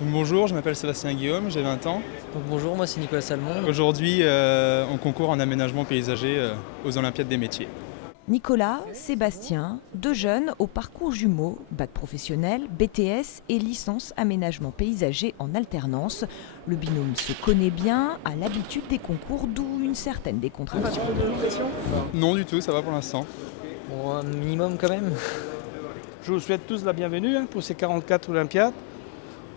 Donc bonjour, je m'appelle Sébastien Guillaume, j'ai 20 ans. Donc bonjour, moi c'est Nicolas Salmon. Aujourd'hui, on concourt en aménagement paysager aux Olympiades des métiers. Nicolas, Sébastien, deux jeunes au parcours jumeau, bac professionnel, BTS et licence aménagement paysager en alternance. Le binôme se connaît bien, a l'habitude des concours, d'où une certaine décontraction. Non du tout, ça va pour l'instant. Bon, un minimum quand même. Je vous souhaite tous la bienvenue pour ces 44 Olympiades.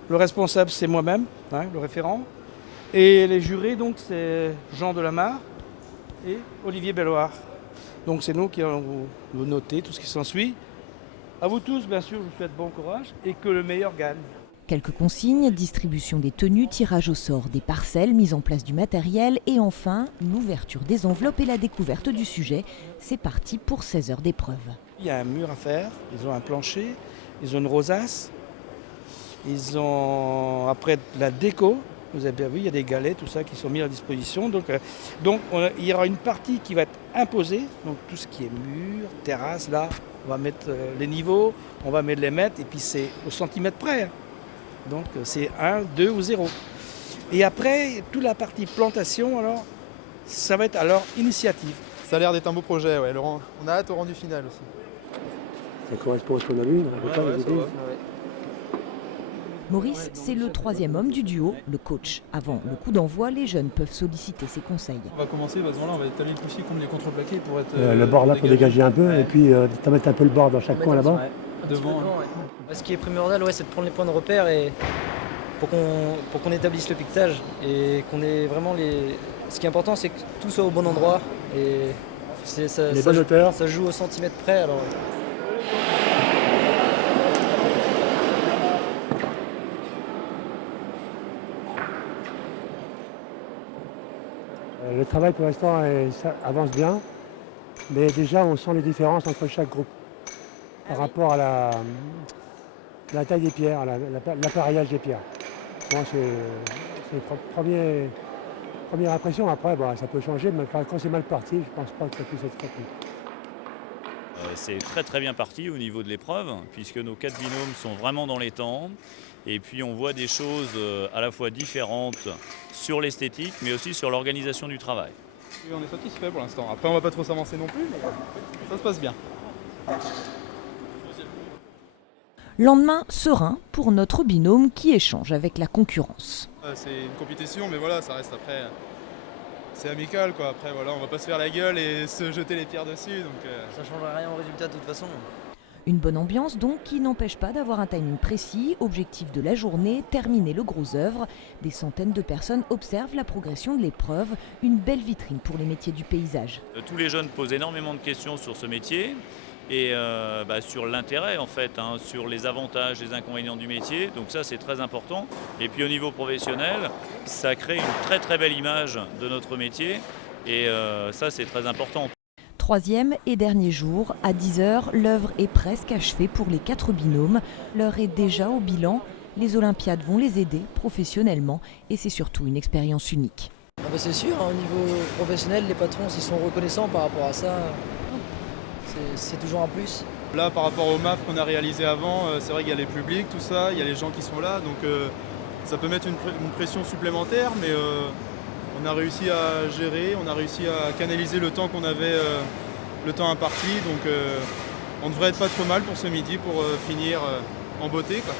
Le responsable, c'est moi-même, le référent. Et les jurés, donc, c'est Jean Delamarre et Olivier Belloir. Donc, c'est nous qui allons vous noter tout ce qui s'ensuit. À vous tous, bien sûr, je vous souhaite bon courage et que le meilleur gagne. Quelques consignes, distribution des tenues, tirage au sort des parcelles, mise en place du matériel et enfin l'ouverture des enveloppes et la découverte du sujet. C'est parti pour 16 heures d'épreuve. Il y a un mur à faire, ils ont un plancher, ils ont une rosace, ils ont après la déco. Vous avez bien vu, il y a des galets, tout ça qui sont mis à disposition. Donc il y aura une partie qui va être imposée, donc tout ce qui est mur, terrasse, là, on va mettre les niveaux, on va mettre les mètres, et puis c'est au centimètre près. Donc c'est 1, 2 ou 0. Et après, toute la partie plantation, alors, ça va être à leur initiative. Ça a l'air d'être un beau projet, ouais. Laurent, on a hâte au rendu final aussi. Ça correspond à ce qu'on a vu, on va pas les aider. Maurice, c'est le troisième homme du duo, le coach. Avant le coup d'envoi, les jeunes peuvent solliciter ses conseils. On va commencer, à ce moment-là, on va étaler le coussier comme les contreplaqués pour être... Le bord là pour dégager un peu, et puis tu mettre un peu le bord dans chaque coin là-bas. Devant. Ce qui est primordial, c'est de prendre les points de repère et pour qu'on établisse le piquetage et qu'on ait vraiment les... Ce qui est important, c'est que tout soit au bon endroit et Les bonnes hauteurs. ça joue au centimètre près. Alors... Le travail pour l'instant ça avance bien, mais déjà on sent les différences entre chaque groupe par rapport à la taille des pierres, à l'appareillage des pierres. Moi, c'est première impression. Après, ça peut changer, mais quand c'est mal parti, je ne pense pas que ça puisse être repris. C'est très bien parti au niveau de l'épreuve, puisque nos 4 binômes sont vraiment dans les temps. Et puis on voit des choses à la fois différentes sur l'esthétique, mais aussi sur l'organisation du travail. Et on est satisfait pour l'instant. Après, on va pas trop s'avancer non plus, mais ça se passe bien. Lendemain serein pour notre binôme qui échange avec la concurrence. C'est une compétition, mais voilà, ça reste après... C'est amical, quoi. Après, voilà, on va pas se faire la gueule et se jeter les pierres dessus. Donc, Ça ne changera rien au résultat de toute façon. Une bonne ambiance donc qui n'empêche pas d'avoir un timing précis. Objectif de la journée, terminer le gros œuvre. Des centaines de personnes observent la progression de l'épreuve. Une belle vitrine pour les métiers du paysage. Tous les jeunes posent énormément de questions sur ce métier et sur l'intérêt en fait, sur les avantages, les inconvénients du métier. Donc ça c'est très important. Et puis au niveau professionnel, ça crée une très belle image de notre métier et ça c'est très important. Troisième et dernier jour, à 10 h, l'œuvre est presque achevée pour les 4 binômes. L'heure est déjà au bilan. Les Olympiades vont les aider professionnellement et c'est surtout une expérience unique. C'est sûr, au niveau professionnel, les patrons s'ils sont reconnaissants par rapport à ça. C'est toujours un plus. là, par rapport au MAF qu'on a réalisé avant, c'est vrai qu'il y a les publics, tout ça, il y a les gens qui sont là. Donc ça peut mettre une pression supplémentaire, mais... on a réussi à gérer, on a réussi à canaliser le temps qu'on avait, le temps imparti. Donc on devrait être pas trop mal pour ce midi pour finir en beauté, quoi.